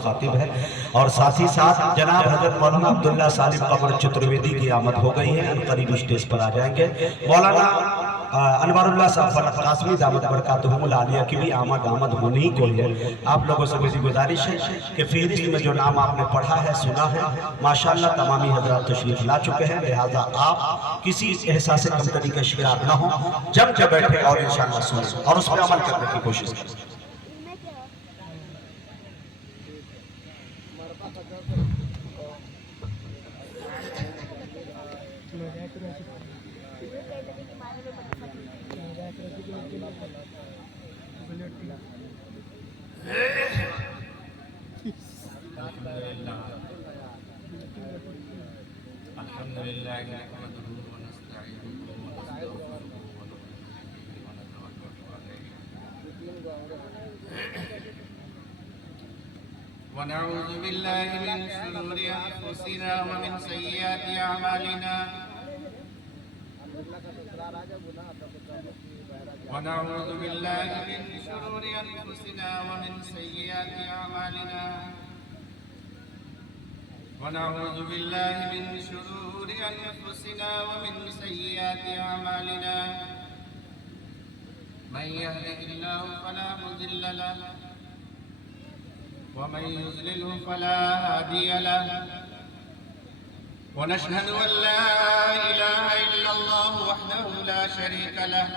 خاطب ہے اور ساتھ ہی ساتھ جناب حضرت مولانا عبداللہ سالم قمر چترویدی کی آمد ہو گئی ہے، ان قریب اسٹیج پر آ جائیں گے۔ مولانا انوار اللہ صاحب فلک قاسمی دامت برکاتہم العالیہ کی بھی آمد ہونی ہی کوئی ہے۔ آپ لوگوں سے میری گزارش ہے کہ فہرست میں جو نام آپ نے پڑھا ہے، سنا ہے، ماشاءاللہ تمامی حضرات تشریف لا چکے ہیں، لہٰذا آپ کسی احساس کمتری کا شکار نہ ہوں، جم کے بیٹھے اور انشاءاللہ سنیں اور اس پہ عمل کرنے کی کوشش کریں۔ الحمدللہ نحمدہ ونستعینہ ونستغفرہ ونعوذ باللہ من شرور انفسنا ومن سیئات اعمالنا ونعوذ باللہ من شرور انفسنا ومن سیئات اعمالنا ونعوذ باللہ من شرور انفسنا ومن سیئات اعمالنا من يهده الله فلا مضل له ومن يضلله فلا هادي له ونشهد أن لا إله إلا الله وحده لا شريك له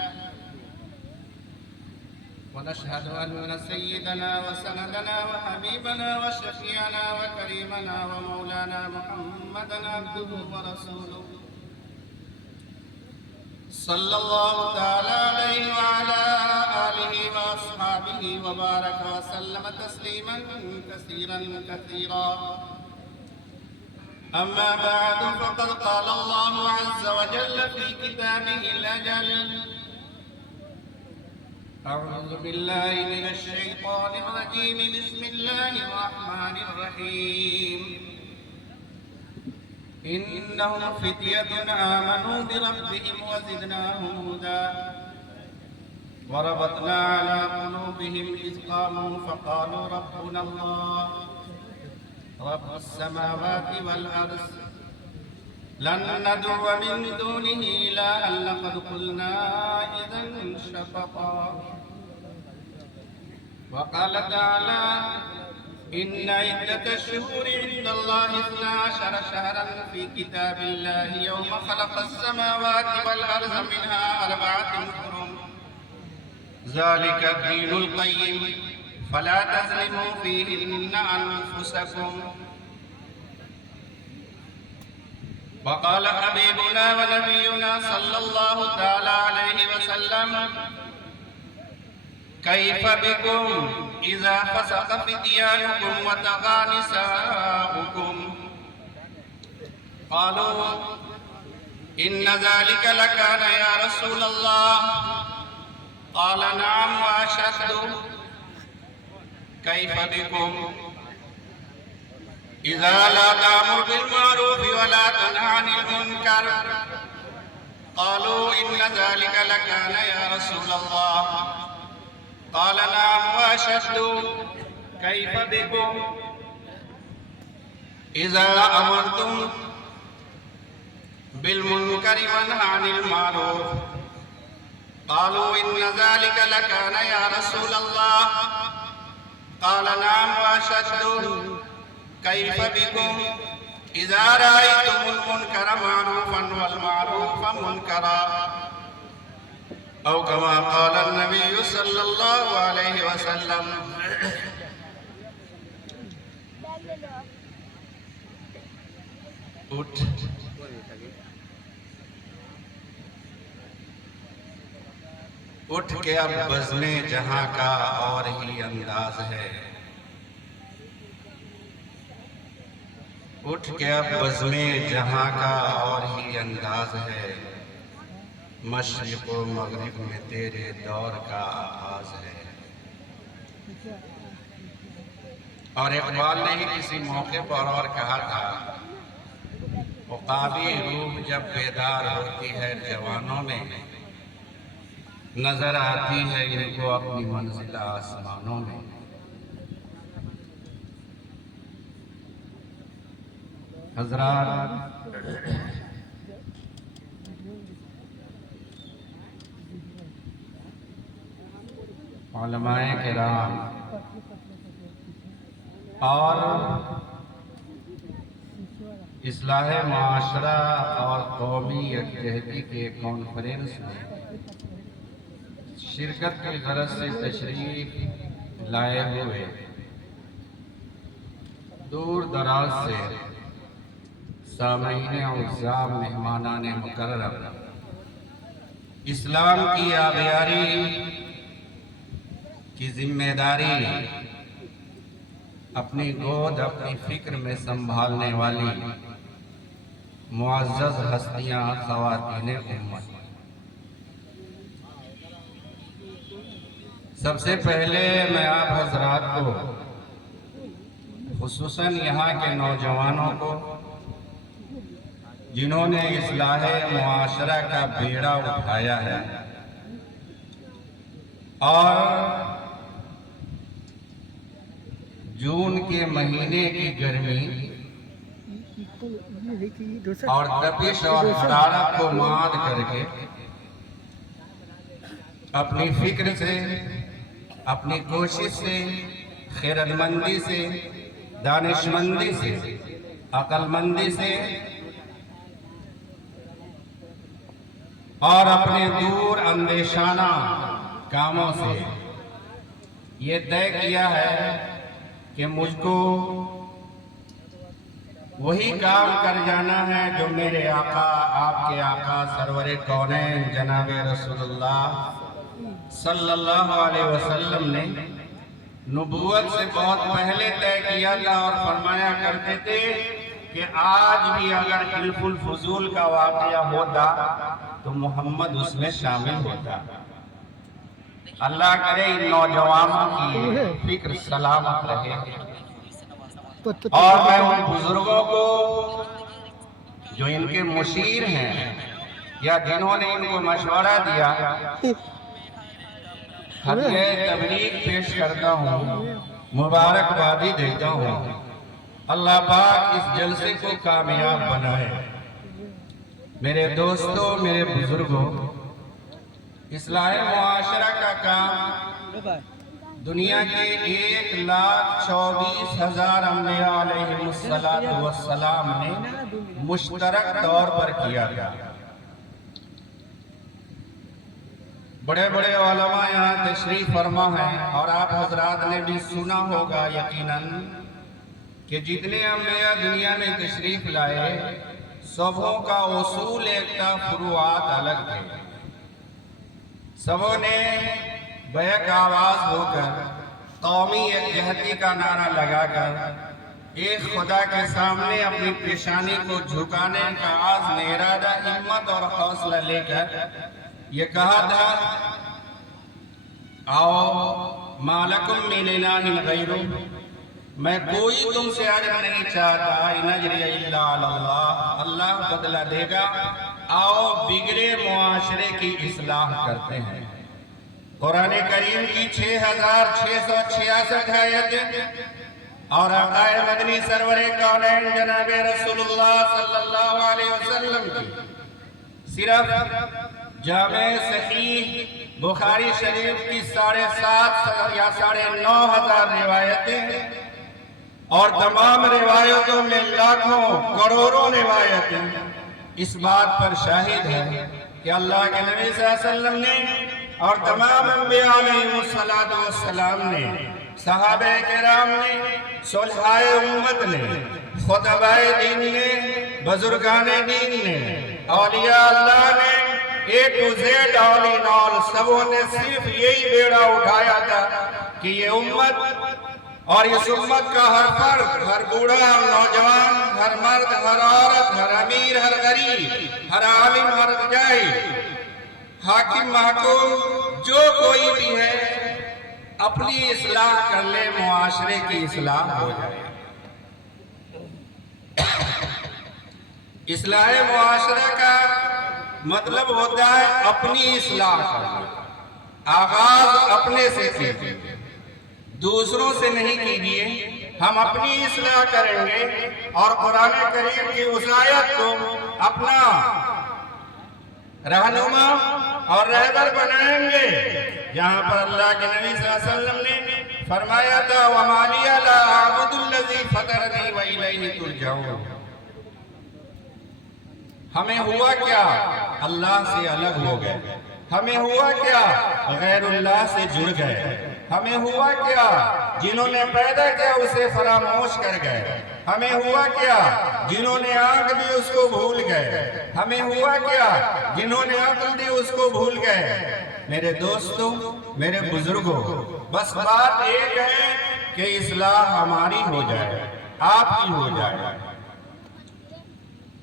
ونشهد أن سيدنا وسندنا وحبيبنا وشفيعنا وكريمنا ومولانا محمدا عبده ورسوله صلى الله تعالى عليه وعلى آله وأصحابه وبارك وسلم تسليما كثيرا كثيرا أما بعد فقد قال الله عز وجل في كتابه الأجل أعوذ بالله من الشيطان الرجيم بسم الله الرحمن الرحيم إنهم فتية آمنوا بربهم وزدناهم هدى وربطنا على قلوبهم إذ قاموا فقالوا ربنا الله رب السماوات والأرض لن ندعو من دونه إلها لقد قلنا إذا شططا وقال تعالى إن عدة الشهور عند الله 12 شهرا في كتاب الله يوم خلق السماوات والأرض منها 4 حرم ذلك الدين القيم فلا تظلموا فيهن أنفسكم وقال حبيبنا ونبينا صلى الله تعالى عليه وسلم كيف بكم إذا فسق فتيانكم وتغى نساؤكم قالوا إن ذلك لكان يا رسول الله قال نعم وأشد كيف بكم إذا لا تأمر بالمعروف ولا تنهى عن المنكر قالوا إن ذلك لكان يا رسول الله قال نعم وأشد كيف بكم إذا أمرتم بالمنكر ونهى عن المعروف قالوا إن ذلك لكان يا رسول الله قال نعم وأشد كيف بكم إذا رأيتم المنكر معروفا والمعروف منكرا أو كما قال النبي صلى الله عليه وسلم اٹھ کے اب بزم جہاں کا اور ہی انداز ہے اٹھ کے اب بزم جہاں کا اور ہی انداز ہے مشرق و مغرب میں تیرے دور کا آغاز ہے اور اقبال نے ہی کسی موقع پر اور کہا تھا عقابی روح جب بیدار ہوتی ہے جوانوں میں نظر آتی ہے ان کو اپنی منزل آسمانوں میں حضرات، علماء کرام اور اصلاح معاشرہ اور قومی یکجہتی کے کانفرنس میں شرکت کی غرض سے تشریف لائے ہوئے دور دراز سے سامعین اعزاز مہمانان مکرم، اسلام کی آبیاری کی ذمہ داری اپنی گود اپنی فکر میں سنبھالنے والی معزز ہستیاں خواتین امت، سب سے پہلے میں آپ حضرات کو خصوصاً یہاں کے نوجوانوں کو جنہوں نے اصلاح معاشرہ کا بیڑا اٹھایا ہے اور جون کے مہینے کی گرمی اور تپش اور حرارت کو مات کر کے اپنی فکر سے، اپنی کوشش سے، خیرت مندی سے، دانش مندی سے، عقل مندی سے اور اپنے دور اندیشانہ کاموں سے یہ طے کیا ہے کہ مجھ کو وہی کام کر جانا ہے جو میرے آقا، آپ کے آقا سرور کونین جناب رسول اللہ صلی اللہ علیہ وسلم نے نبوت سے بہت پہلے طے کیا تھا اور فرمایا کرتے تھے کہ آج بھی اگر حلف الفضول کا واقعہ ہوتا تو محمد اس میں شامل ہوتا۔ اللہ کرے ان نوجوانوں کی فکر سلامت رہے، اور میں ان بزرگوں کو جو ان کے مشیر ہیں یا جنہوں نے ان کو مشورہ دیا ہدیہ تبریک پیش کرتا ہوں، مبارکبادی دیتا ہوں۔ اللہ پاک اس جلسے کو کامیاب بنائے۔ میرے دوستوں، میرے بزرگوں، اصلاح معاشرہ کا کام دنیا کے 1,24,000 انبیاء علیہ السلام نے مشترک طور پر کیا تھا۔ بڑے بڑے علماء یہاں تشریف فرما ہیں اور آپ حضرات نے بھی سنا ہوگا یقیناً کہ جتنے انبیاء دنیا میں تشریف لائے سبوں کا اصول ایک تھا، فروعات الگ تھے۔ سبوں نے بیک آواز ہو کر قومی یکجہتی کا نعرہ لگا کر ایک خدا کے سامنے اپنی پیشانی کو جھکانے کا عزم، ارادہ، ہمت اور حوصلہ لے کر یہ کہا تھا، آؤ ما لکم من الہ غیرہ، میں کوئی تم سے اجر نہیں چاہتا، ان اجری الا علی اللہ، اللہ بدلہ دے گا، آؤ بگڑے معاشرے کی اصلاح کرتے ہیں۔ قرآن کریم کی 6,666 آیتیں اور آقا مدنی سرور کونین جناب رسول اللہ صلی اللہ علیہ وسلم کی صرف جامع صحیح بخاری شریف کی 7,500 یا 9,500 روایتیں اور تمام روایتوں میں لاکھوں کروڑوں روایتیں اس بات پر شاہد ہے کہ اللہ کے نبی صلی اللہ علیہ وسلم نے اور تمام انبیاء علیہ السلام نے، صحابہ کرام نے، صلحائے امت نے، خطبائے دین نے، بزرگان دین نے، اولیاء اللہ نے، اے ٹو زیڈ اولی نال سبوں نے صرف یہی بیڑا اٹھایا تھا کہ یہ امت اور اس امت کا ہر فرد، ہر بوڑھا، ہر نوجوان، ہر مرد، ہر عورت، ہر امیر، ہر غریب، ہر عالم، ہر جاہل، حاکم، محکوم، جو کوئی بھی ہے اپنی اصلاح کر لے، معاشرے کی اصلاح ہو جائے۔ اصلاح معاشرہ کا مطلب ہوتا ہے اپنی اصلاح کرنا۔ آغاز اپنے سے کیجیے، دوسروں سے نہیں کیجیے، ہم اپنی اصلاح کریں گے اور قرآن کریم کی اس آیت کو اپنا رہنما اور رہبر بنائیں گے جہاں پر اللہ کے نبی صلی اللہ علیہ وسلم نے فرمایا تھا وَمَا لِيَ لَا أَعْبُدُ الَّذِي فَطَرَنِي وَإِلَيْهِ تُرْجَعُونَ۔ ہمیں ہوا کیا؟ اللہ سے الگ ہو گئے۔ ہمیں ہوا کیا؟ غیر اللہ سے جڑ گئے۔ ہمیں ہوا کیا؟ جنہوں نے پیدا کیا اسے فراموش کر گئے۔ ہمیں ہوا کیا؟ جنہوں نے آنکھ دی اس کو بھول گئے۔ ہمیں ہوا کیا؟ جنہوں نے عقل دی اس کو بھول گئے۔ میرے دوستوں، میرے بزرگوں، بس بات ایک ہے کہ اصلاح ہماری ہو جائے، آپ کی ہو جائے۔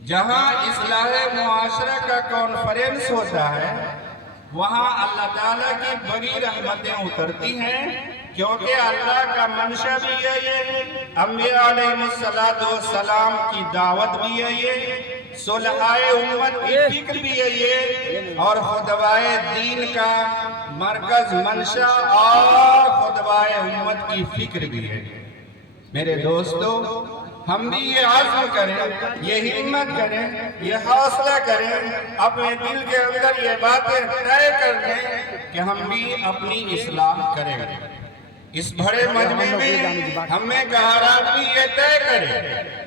جہاں اصلاح معاشرہ کا کانفرنس ہوتا ہے وہاں اللہ تعالیٰ کی بڑی رحمتیں اترتی ہیں، کیونکہ اللہ کا منشا بھی ہے یہ، انبیاء علیہ السلام کی دعوت بھی ہے یہ، صلح امت کی فکر بھی ہے یہ، اور خطبۂ دین کا مرکز منشا اور خطبۂ امت کی فکر بھی ہے۔ میرے دوستو، ہم بھی یہ عزم کریں، یہ ہمت کریں، یہ حوصلہ کریں، اپنے دل کے اندر یہ باتیں طے کر لیں کہ ہم بھی اپنی اصلاح کریں۔ اس بڑے مجمع میں ہم نے کہا آدمی یہ طے کرے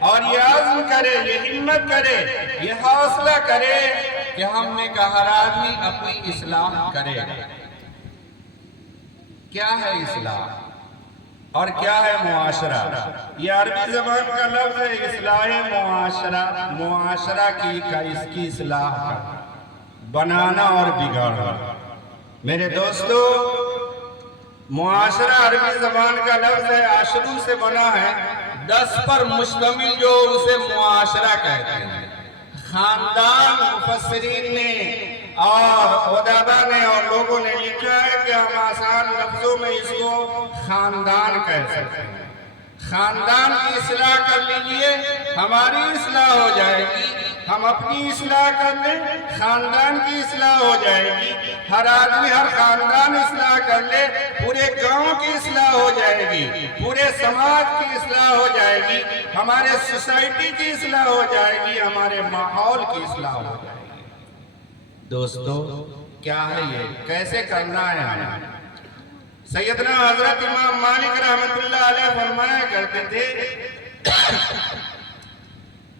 اور یہ عزم کرے، یہ ہمت کرے، یہ حوصلہ کرے کہ ہم نے کہا آدمی اپنی اصلاح کرے۔ کیا ہے اصلاح اور کیا ہے معاشرہ؟ یہ عربی زبان کا لفظ ہے اصلاح معاشرہ، معاشرہ کی اصلاح کا بنانا اور بگاڑنا۔ میرے دوستو، معاشرہ عربی زبان کا لفظ ہے، عشروں سے بنا ہے، 10 پر مشتمل جو اسے معاشرہ کہتے ہیں۔ خاندان مفسرین نے اور ادبا نے اور لوگوں نے لکھا ہے کہ ہم آسان لفظوں میں اس کو خاندان کہہ سکتے ہیں۔ خاندان کی اصلاح کر لیجئے، ہماری اصلاح ہو جائے گی۔ ہم اپنی اصلاح کر لیں، خاندان کی اصلاح ہو جائے گی۔ ہر آدمی، ہر خاندان اصلاح کر لے، پورے گاؤں کی اصلاح ہو جائے گی، پورے سماج کی اصلاح ہو جائے گی، ہمارے سوسائٹی کی اصلاح ہو جائے گی، ہمارے ماحول کی اصلاح ہو جائے گی۔ دوستو، کیا ہے یہ؟ کیسے کرنا ہے ہمیں؟ سیدنا حضرت امام مالک رحمت اللہ علیہ فرمایا کرتے تھے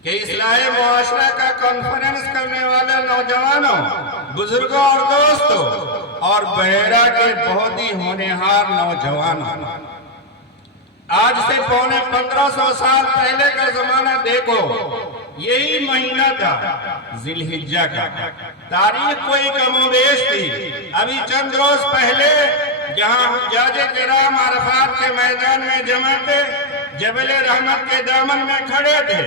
کہ اصلاح معاشرہ کا کانفرنس کرنے والے نوجوانوں، بزرگوں اور دوستوں اور بحیرہ کے بہت ہی ہونہار نوجوانوں، آج سے پونے 1500 سال پہلے کا زمانہ دیکھو، یہی مہینہ تھا ذی الحجہ کا۔ تاریخ کوئی کم و بیش تھی۔ ابھی چند روز پہلے جہاں حجاج کرام عرفات کے میدان میں جمع تھے، جبل رحمت کے دامن میں کھڑے تھے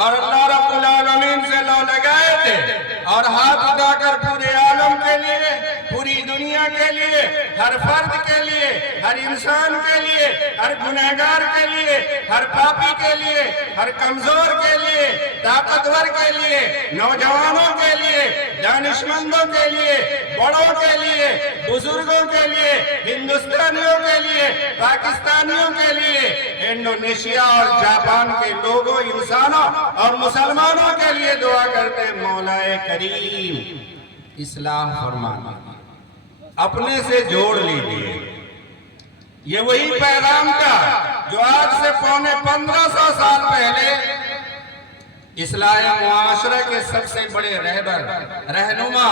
اور اللہ رب العالمین سے لو لگائے تھے اور ہاتھ اٹھا کر پورے عالم کے لیے، پوری دنیا کے لیے، ہر فرد کے لیے، ہر انسان کے لیے، ہر گنہگار کے لیے، ہر پاپی کے لیے، ہر کمزور کے لیے، طاقتور کے لیے، نوجوانوں کے لیے، دانشمندوں کے لیے، بڑوں کے لیے، بزرگوں کے لیے، ہندوستانیوں کے لیے، پاکستانیوں کے لیے، انڈونیشیا اور جاپان کے لوگوں، انسانوں اور مسلمانوں کے لیے دعا کرتے ہیں، مولا کریم اصلاح فرمانا، اپنے سے جوڑ لیجئے۔ یہ وہی پیغام تھا جو آج سے پونے 1500 سال پہلے اصلاح معاشرہ کے سب سے بڑے رہبر، رہنما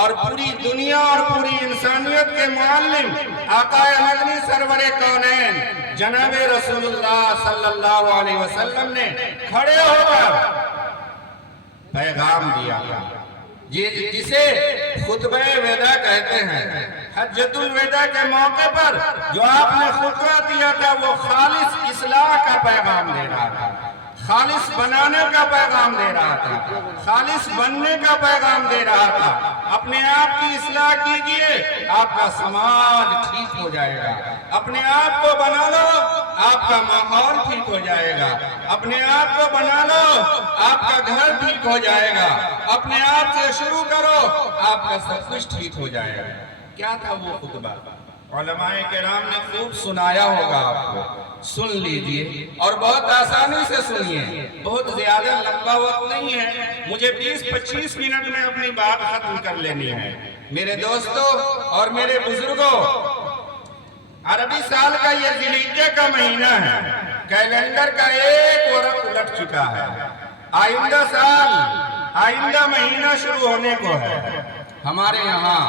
اور پوری دنیا اور پوری انسانیت کے معلم آقا مدنی سرور کونین جناب رسول اللہ صلی اللہ علیہ وسلم نے کھڑے ہو کر پیغام دیا تھا، جسے خطبہ وداع کہتے ہیں۔ حجۃ الوداع کے موقع پر جو آپ نے خطبہ دیا تھا وہ خالص اصلاح کا پیغام دے رہا تھا، خالص بنانے کا پیغام دے رہا تھا، خالص بننے کا پیغام دے رہا تھا۔ اپنے آپ کی اصلاح کیجئے، آپ کا سماج ٹھیک ہو جائے گا۔ اپنے آپ کو بنا لو، آپ کا ماحول ٹھیک ہو جائے گا۔ اپنے آپ کو بنا لو، آپ کا گھر ٹھیک ہو جائے گا۔ اپنے آپ سے شروع کرو، آپ کا سب کچھ ٹھیک ہو جائے گا۔ کیا تھا وہ خطبہ؟ علماء کرام نے خوب سنایا ہوگا آپ کو، سن لیجئے اور بہت آسانی سے سنیے، بہت زیادہ لمبا وقت نہیں ہے، مجھے 20-25 منٹ میں اپنی بات ختم کر لینی ہے۔ میرے دوستو اور میرے بزرگوں، عربی سال کا یہ ذی الحجہ کا مہینہ ہے، کیلنڈر کا ایک ورق الٹ چکا ہے، آئندہ سال، آئندہ مہینہ شروع ہونے کو ہے۔ ہمارے یہاں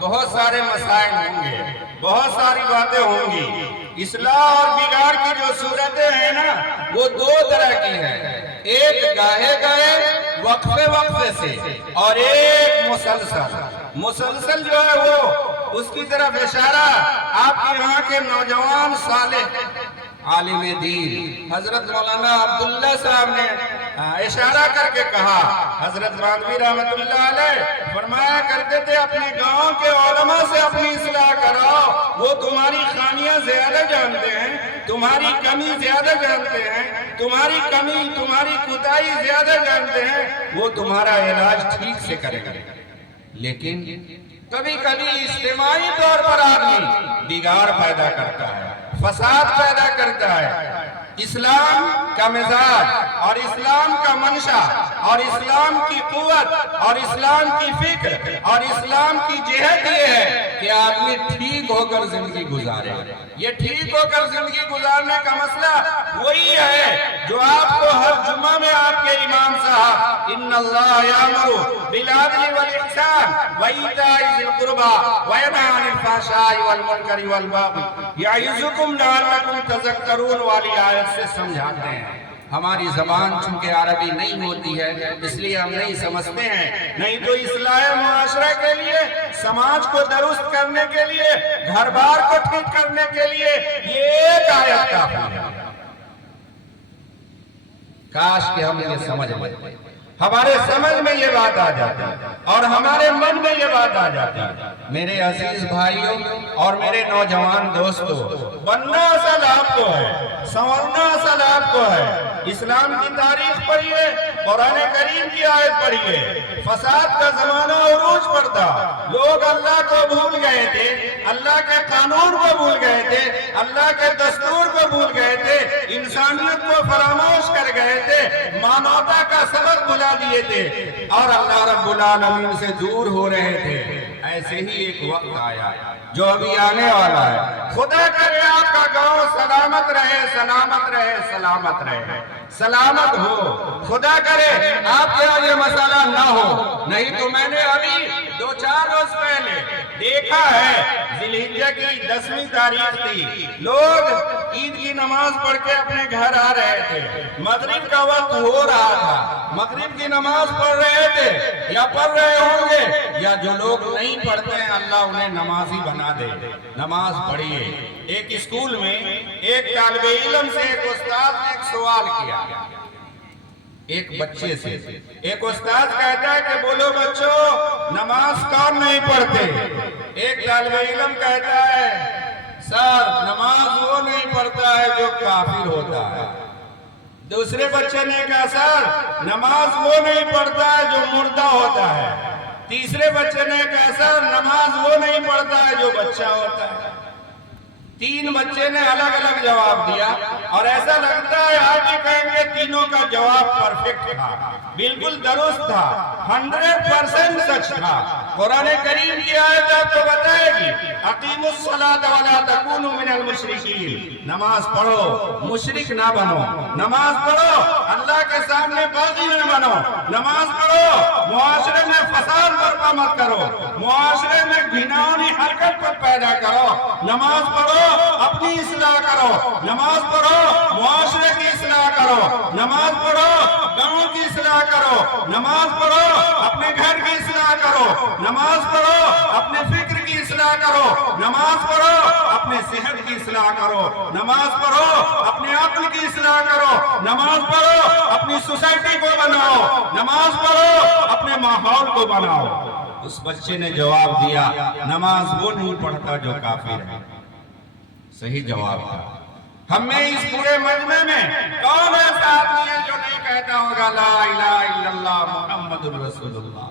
بہت سارے مسائل ہوں گے، بہت ساری باتیں ہوں گی۔ اصلاح اور بگاڑ کی جو صورتیں ہیں نا، وہ دو طرح کی ہیں، ایک گاہے گاہے وقفے وقفے سے، اور ایک مسلسل جو ہے وہ اس کی طرف اشارہ آپ کے یہاں کے نوجوان صالح عالم دین حضرت مولانا عبداللہ صاحب نے اشارہ کر کے کہا۔ حضرت مانوی رحمت اللہ علیہ فرمایا کرتے تھے اپنے گاؤں کے علماء سے اپنی اصلاح کراؤ، وہ تمہاری خانیاں زیادہ جانتے ہیں، تمہاری کمی زیادہ جانتے ہیں، تمہاری کمی، تمہاری کوتاہی زیادہ جانتے ہیں، وہ تمہارا علاج ٹھیک سے کریں گے۔ لیکن کبھی کبھی اجتماعی طور پر آدمی بگاڑ پیدا کرتا ہے، فساد پیدا کرتا ہے۔ اسلام کا مزاج اور اسلام کا منشا اور اسلام کی قوت اور اسلام کی فکر اور اسلام کی جہت یہ ہے کہ آدمی ٹھیک ہو کر زندگی گزارے۔ یہ ٹھیک ہو کر زندگی گزارنے کا مسئلہ وہی ہے جو آپ کو ہر جمعہ میں آپ کے امام صاحب ان اللہ یامر بالعدل والاحسان وایتاء ذی القربى وینہی عن الفحشاء والمنکر والبغی یعظکم لعلکم تذکرون والی آیت سے سمجھاتے ہیں۔ ہماری زبان چونکہ عربی نہیں ہوتی ہے اس لیے ہم نہیں سمجھتے ہیں، نہیں تو اصلاح معاشرہ کے لیے، سماج کو درست کرنے کے لیے، گھر بار کو ٹھیک کرنے کے لیے یہ ایک آیت کافی ہے۔ کاش کہ ہم یہ سمجھ لیں، ہمارے سمجھ میں یہ بات آ جاتی اور ہمارے من میں یہ بات آ جاتی۔ میرے عزیز بھائیوں اور میرے نوجوان دوستوں، بننا اصل آپ کو ہے، سنورنا اصل آپ کو ہے۔ اسلام کی تاریخ پڑھیے، قرآن کریم کی آیت پڑھیے، فساد کا زمانہ عروج پر تھا، لوگ اللہ کو بھول گئے تھے، اللہ کے قانون کو بھول گئے تھے، اللہ کے دستور کو بھول گئے تھے، انسانیت کو فراموش کر گئے تھے، مانوتا کا سبق بھلا دیے تھے اور اللہ رب العالمین سے دور ہو رہے تھے۔ ایسے ہی ایک وقت آیا جو ابھی آنے والا ہے۔ خدا کرے آپ کا گاؤں سلامت رہے، سلامت رہے، سلامت رہے، سلامت ہو۔ خدا کرے آپ کے یہاں یہ مسئلہ نہ ہو، نہیں تو میں نے ابھی 2-4 روز پہلے دیکھا ہے، ذی الحجہ کی 10ویں تاریخ تھی، لوگ عید کی نماز پڑھ کے اپنے گھر آ رہے تھے، مغرب کا وقت ہو رہا تھا، مغرب کی نماز پڑھ رہے تھے یا پڑھ رہے ہوں گے، یا جو لوگ نہیں پڑھتے ہیں اللہ انہیں نمازی بنا دے۔ نماز پڑھیے۔ ایک اسکول میں ایک طالب علم سے ایک استاد نے ایک سوال کیا، ایک بچے سے۔ ایک استاد کہتا ہے کہ بولو بچوں نماز کون نہیں پڑھتے؟ ایک طالب علم کہتا ہے سر نماز وہ نہیں پڑھتا ہے جو کافر ہوتا ہے۔ دوسرے بچے نے کہا سر نماز وہ نہیں پڑھتا ہے جو مردہ ہوتا ہے۔ تیسرے بچے نے کہا سر نماز وہ نہیں پڑھتا ہے جو بچہ ہوتا ہے۔ 3 بچے نے الگ الگ جواب دیا اور ایسا لگتا ہے آج یہ کہیں گے تینوں کا جواب پرفیکٹ تھا، بالکل درست تھا، 100% سچ تھا۔ قرآن کریم کی آیت آپ کو بتائے گی اقیموا الصلاۃ ولا تکونوا من المشرکین، نماز پڑھو مشرک نہ بنو، نماز پڑھو اللہ کے سامنے باغی نہ بنو، نماز پڑھو معاشرے میں فساد برپا مت کرو، معاشرے میں گھناؤنی حرکت مت پیدا کرو، نماز پڑھو اپنی اصلاح کرو، نماز پڑھو معاشرے کی اصلاح کرو، نماز پڑھو گاؤں کی اصلاح کرو، نماز پڑھو اپنے گھر کی اصلاح کرو، نماز پڑھو اپنے فکر کی اصلاح کرو، نماز پڑھو اپنے صحت کی اصلاح کرو، نماز پڑھو اپنے عقل کی اصلاح کرو، نماز پڑھو اپنی سوسائٹی کو بناؤ، نماز پڑھو اپنے ماحول کو بناؤ۔ اس بچے نے جواب دیا نماز وہ نہیں پڑھتا جو کافر ہے۔ صحیح جواب تھا۔ ہم میں اس پورے مجمع میں کون ایسا آدمی ہے جو نہیں کہتا ہوگا لا الہ الا اللہ محمد الرسول اللہ؟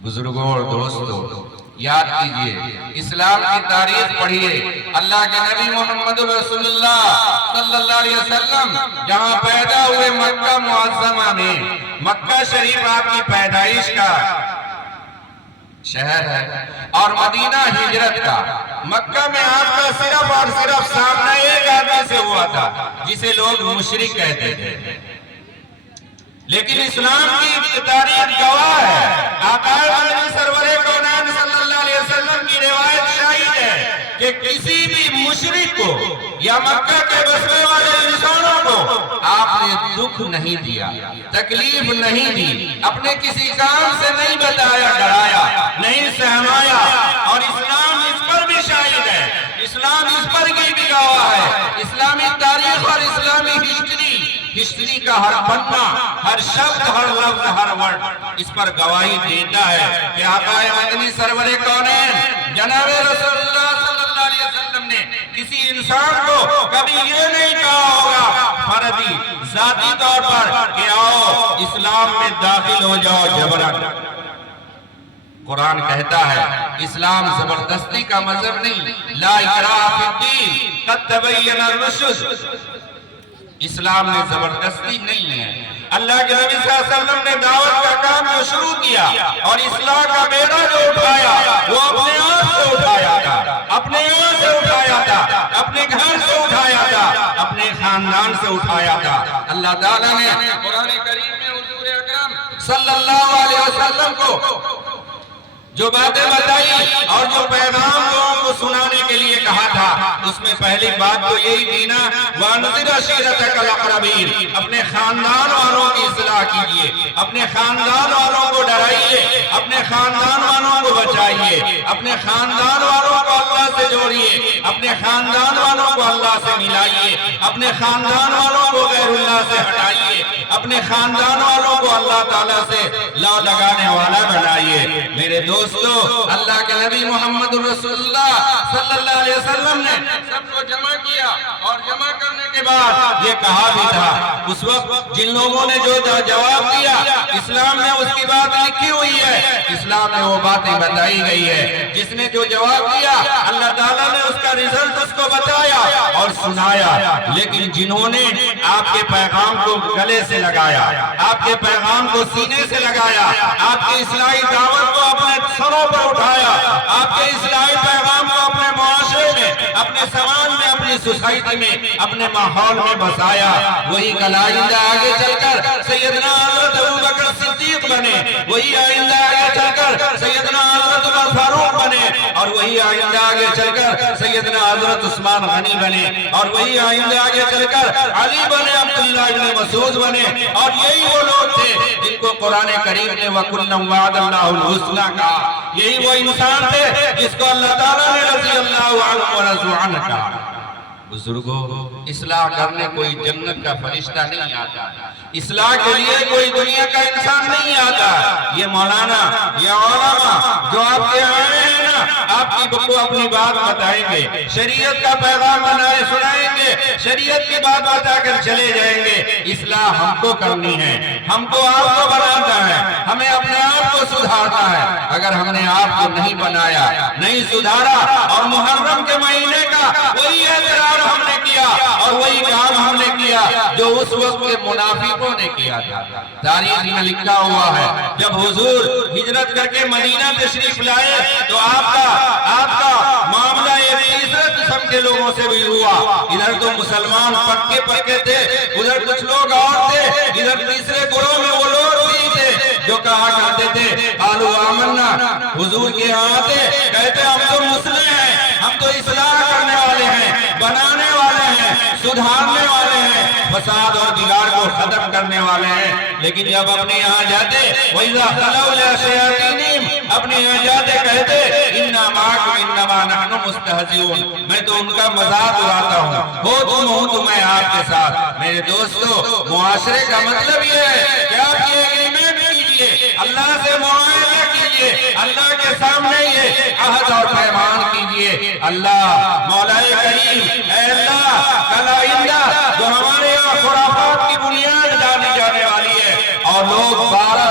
بزرگوں اور دوستوں یاد کیجئے، اسلام کی تاریخ پڑھیے، اللہ کے نبی محمد رسول اللہ صلی اللہ علیہ وسلم جہاں پیدا ہوئے مکہ معظمہ میں، مکہ شریف آپ کی پیدائش کا شہر ہے اور مدینہ ہجرت کا۔ مکہ میں آپ کا صرف اور صرف سامنا ایک آدمی سے ہوا تھا جسے لوگ مشرک کہتے تھے، لیکن اسلام کی تاریخ گواہ ہے، آقا مدنی سرور کونین صلی اللہ علیہ وسلم کی روایت شاہد ہے کہ کسی بھی مشرک کو یا مکہ کے بسنے والے انسانوں کو آپ نے دکھ نہیں دیا، تکلیف نہیں دی، اپنے کسی کام سے نہیں بتایا، ڈرایا نہیں، سہمایا، اور اسلام اس پر بھی شاہد ہے، اسلام اس پر بھی گواہ ہے۔ اسلامی تاریخ اور اسلامی ہسٹری کا ہر پنہ، ہر شبد، ہر لفظ، ہر ورڈ اس پر گواہی دیتا ہے کہ آقا مدنی سرور کونین جناب رسول اللہ صلی اللہ علیہ وسلم نے کسی انسان کو کبھی یہ نہیں کہا ہوگا فردی ذاتی طور پر کہ آؤ اسلام میں داخل ہو جاؤ جبرن۔ قرآن کہتا ہے اسلام زبردستی کا مذہب نہیں، لا اکراہ فی الدین قد تبین الرشد، اسلام میں زبردستی نہیں ہے۔ اللہ کے نبی صلی اللہ علیہ وسلم نے دعوت کا کام جو شروع کیا اور اصلاح کا بیڑا جو اٹھایا وہ اپنے آپ سے اٹھایا تھا، اپنے آپ سے اٹھایا تھا، اپنے گھر سے اٹھایا تھا، اپنے خاندان سے اٹھایا تھا۔ اللہ تعالیٰ نے قرآن کریم میں حضور اکرم صلی اللہ علیہ وسلم کو جو باتیں بتائی اور جو پیغام لوگوں کو سنانے کے لیے کہا تھا، اس میں پہلی بات تو یہی تھی نا، وَأَنذِرْ عَشِيرَتَكَ الْأَقْرَبِينَ، اپنے خاندان والوں کی اصلاح کیجئے، اپنے خاندان والوں کو ڈرائیے، اپنے خاندان والوں کو بچائیے، اپنے خاندان والوں کو اللہ سے جوڑیے، اپنے خاندان والوں کو اللہ سے ملائیے، اپنے خاندان والوں کو غیر اللہ سے ہٹائیے، اپنے خاندان والوں کو اللہ تعالیٰ سے لو لگانے والا بنائیے۔ میرے دوستو، اللہ کے نبی محمد رسول اللہ صلی اللہ علیہ وسلم نے سب کو جمع کیا اور جمع کرنے کے بعد یہ کہا بھی تھا، اس وقت جن لوگوں نے جو جواب دیا، اسلام میں اس کی بات لکھی ہوئی ہے، اسلام میں وہ باتیں بتائی گئی ہے، جس نے جو جواب دیا اللہ تعالیٰ نے اس کا رزلٹ اس کو بتایا اور سنایا، لیکن جنہوں نے آپ کے پیغام کو گلے سے لگایا، آپ کے پیغام کو سینے سے لگایا، آپ کے اسلامی دعوت کو اپنے سروں پر اٹھایا، آپ کے اسلامی پیغام کو اپنے معاشرے میں، اپنے سماج میں، اپنی سوسائٹی میں، اپنے ماحول میں بسایا، وہی کل آئندہ آگے چل کر سیدنا حضرت ابوبکر صدیق بنے، وہی آئندہ آگے چل کر سیدنا حضرت عمر فاروق بنے، اور وہی آئندہ آگے چل کر سیدنا حضرت عثمان غنی بنے، اور وہی آئندہ آگے چل کر علی بنے، عبداللہ ابن مسعود بنے، اور یہی وہ لوگ تھے جن کو قرآن کریم نے وَكُلًّا وَعَدَ اللَّهُ الْحُسْنَىٰ کہا، یہی وہ انسان تھے جس کو اللہ تعالیٰ نے رضی اللہ عنہ ورضوا عنہ کہا۔ بزرگوں، اصلاح کرنے کوئی جنت کا فرشتہ نہیں آتا، اصلاح کے لیے کوئی دنیا کا انسان نہیں آتا۔ یہ مولانا، یہ علماء جو آپ کے آئے ہیں نا، آپ کی کو اپنی بات بتائیں گے، شریعت کا پیغام بنائے سنائیں گے، شریعت کی بات بتا کر چلے جائیں گے۔ اصلاح ہم کو کرنی ہے، ہم کو آپ کو بنانا ہے، ہمیں اپنے آپ کو سدھارنا ہے۔ اگر ہم نے آپ کو نہیں بنایا، نہیں سدھارا، اور محرم کے مہینے کا وہی اعتراف ہم نے کیا اور وہی کام ہم نے کیا جو اس وقت کے منافقوں نے کیا تھا۔ تاریخ میں لکھا ہوا ہے جب حضور ہجرت کر کے مدینہ تشریف لائے تو آپ کا معاملہ ایک تیسرے قسم کے لوگوں سے بھی ہوا۔ ادھر تو مسلمان پکے تھے، ادھر کچھ لوگ اور تھے، ادھر تیسرے گروہ میں وہ لوگ بھی تھے جو کہا کرتے تھے قالوا آمنا، حضور کے یہاں آتے کہتے ہم تو مسلم ہیں، ہم تو اصلاح کرنے والے ہیں، بنانے والے ہیں، سدھارنے والے ہیں، فساد اور بگاڑ کو ختم کرنے والے ہیں۔ لیکن جب اپنے یہاں جاتے وَإِذَا خَلَوْا إِلَىٰ شَيَاطِينِهِمْ، اپنے یہاں جاتے کہتے إِنَّا مَعَكُمْ إِنَّمَا نَحْنُ مُسْتَهْزِئُونَ، میں تو ان کا مذاق اڑاتا ہوں، ہو تم ہوں تو میں آپ کے ساتھ۔ میرے دوستو، معاشرے کا مطلب یہ ہے کہ آپ یہ ایگریمنٹ کیجئے، اللہ سے معاہدہ کیجئے، اللہ کے سامنے یہ عہد اور پیمان کیجئے، اللہ مولا کریم، اے اللہ کل آئندہ جو ہمارے یہاں خرافات کی بنیاد ڈالی جانے والی ہے اور لوگ 12